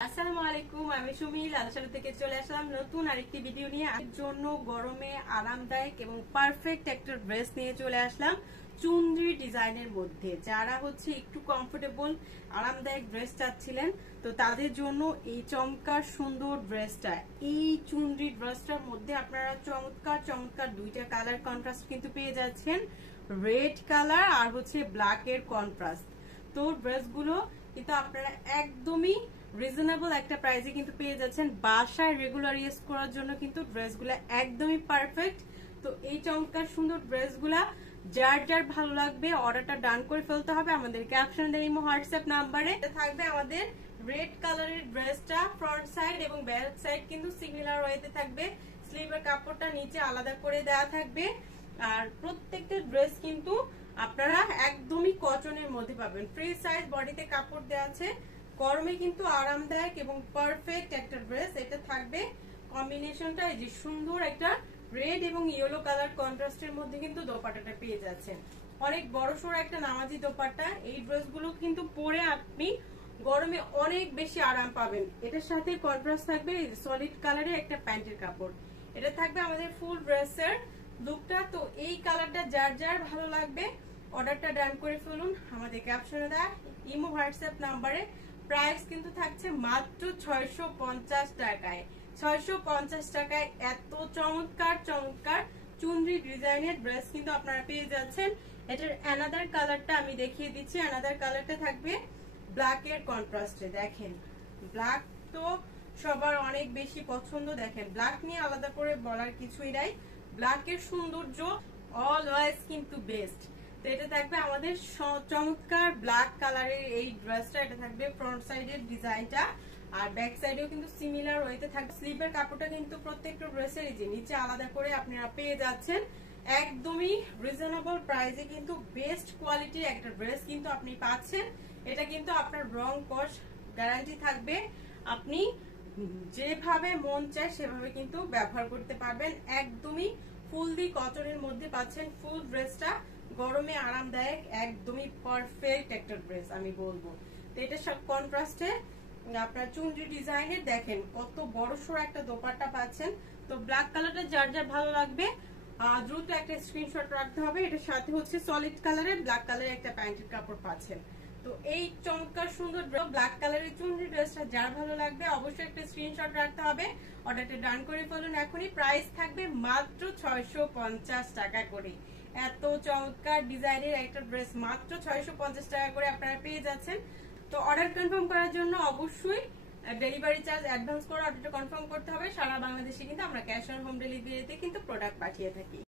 আসসালামু আলাইকুম, আমি সুমি লালসালু থেকে চলে আসলাম নতুন আরেকটি ভিডিও নিয়ে। আপনাদের জন্য গরমে আরামদায়ক এবং পারফেক্ট একটা ড্রেস নিয়ে চলে আসলাম চুনরি ডিজাইনের মধ্যে। যারা একটু কমফোর্টেবল আরামদায়ক ড্রেস চাচ্ছিলেন, তো তাদের জন্য এই চমৎকার সুন্দর ড্রেসটা, এই চুনরি ড্রেসটার মধ্যে আপনারা চমৎকার চমৎকার দুইটা কালার কন্ট্রাস্ট কিন্তু পেয়ে যাচ্ছেন, রেড কালার আর ব্ল্যাক এর কন্ট্রাস্ট। তো ড্রেসগুলো কিন্তু আপনারা একদমই রিজনেবল একটা প্রাইসে কিন্তু পেয়ে যাচ্ছেন। বাসায় রেগুলার ইউজ করার জন্য কিন্তু ড্রেসগুলো একদমই পারফেক্ট। তো এই চমৎকার সুন্দর ড্রেসগুলা যার যার ভালো লাগবে অর্ডারটা ডান করে ফেলতে হবে আমাদের ক্যাপশন দেওয়া হোয়াটসঅ্যাপ নাম্বারে। থাকবে আমাদের রেড কালারের ড্রেসটা, ফ্রন্ট সাইড এবং ব্যাক সাইড কিন্তু সিমিলার ওয়েতে থাকবে। স্লিভের কাপড়টা নিচে আলাদা করে দেওয়া থাকবে। আর প্রত্যেকটা ড্রেস কিন্তু আপনারা একদমই কটনের মধ্যে পাবেন। ফ্রি সাইজ বডিতে কাপড় দেওয়া আছে। গরমে কিন্তু আরামদায়ক এবং পারফেক্ট একটা ড্রেস এটা থাকবে। কম্বিনেশনটা এই যে সুন্দর একটা রেড এবং ইয়েলো কালার কন্ট্রাস্টের মধ্যে কিন্তু দোপাট্টাটা পেয়ে যাচ্ছেন। অনেক বড়সড় একটা নামাজি দোপাট্টা। এই ড্রেসগুলো কিন্তু পরে আপনি গরমে অনেক বেশি আরাম পাবেন। এটার সাথে কন্ট্রাস্ট থাকবে সলিড কালারের একটা প্যান্টের কাপড়। এটা থাকবে আমাদের ফুল ড্রেসের লুকটা। তো এই কালারটা যার যার ভালো লাগবে অর্ডারটা ডান করে ফেলুন আমাদের ক্যাপশনে দেওয়া ইমো হোয়াটসঅ্যাপ নাম্বারে। প্রাইস কিন্তু থাকছে মাত্র 650 টাকায়। 650 টাকায় এত চমৎকার চমৎকার চুনরি ডিজাইনের ড্রেস কিন্তু আপনারা পেয়ে যাচ্ছেন। এটার অ্যানাদার কালারটা আমি দেখিয়ে দিচ্ছি। অ্যানাদার কালারটা থাকবে ব্ল্যাক এর কন্ট্রাস্টে। দেখেন, ব্ল্যাক তো সবার অনেক বেশি পছন্দ। দেখেন, ব্ল্যাক নিয়ে আলাদা করে বলার কিছুই নাই। ব্ল্যাক এর সৌন্দর্য অলওয়েজ কিন্তু বেস্ট। তো এটা থাকবে আমাদের চমৎকার ব্ল্যাক কালারের এই ড্রেসটা। এটা থাকবে ফ্রন্ট সাইডের ডিজাইনটা, আর ব্যাক সাইডেও কিন্তু সিমিলার ওয়েতে থাকবে। স্লিভের কাপড়টা কিন্তু প্রত্যেকটা ড্রেসের যে নিচে আলাদা করে আপনারা পেয়ে যাচ্ছেন। একদমই রিজনেবল প্রাইসে কিন্তু বেস্ট কোয়ালিটির একটা ড্রেস কিন্তু আপনি পাচ্ছেন। এটা কিন্তু আপনার রং কস গ্যারান্টি থাকবে। আপনি যেভাবে মন চায় সেভাবে কিন্তু ব্যবহার করতে পারবেন। একদমই ফুলদি কটনের মধ্যে পাচ্ছেন ফুল ড্রেসটা। গরমে আরামদায়ক একদমই পারফেক্ট একটা ড্রেস আমি বলবো। তো এটা সব কন্ট্রাস্টে আপনার চুনরি ডিজাইনের। দেখেন কত বড়সড় একটা দোপাট্টা পাচ্ছেন। তো ব্ল্যাক কালারটা যার যার ভালো লাগবে দ্রুত একটা স্ক্রিনশট রাখতে হবে। এটার সাথে সলিড কালারের ব্ল্যাক কালারের একটা প্যান্টের কাপড় পাচ্ছেন। তো এই চমৎকার সুন্দর ব্ল্যাক কালারের চুনরি ড্রেসটা যার ভালো লাগবে অবশ্যই একটা স্ক্রিনশট রাখতে হবে। অর্ডারটা ডান করে ফেলুন এখনই। প্রাইস থাকবে মাত্র 650 টাকা করে। এত চমৎকার ডিজাইনের একটা ড্রেস মাত্র 650 টাকা করে আপনারা পেয়ে যাচ্ছেন। তো অর্ডার কনফার্ম করার জন্য অবশ্যই ডেলিভারি চার্জ অ্যাডভান্স করে অর্ডারটা কনফার্ম করতে হবে। সারা বাংলাদেশে কিন্তু আমরা ক্যাশ অন হোম ডেলিভারিতে কিন্তু প্রোডাক্ট পাঠিয়ে থাকি।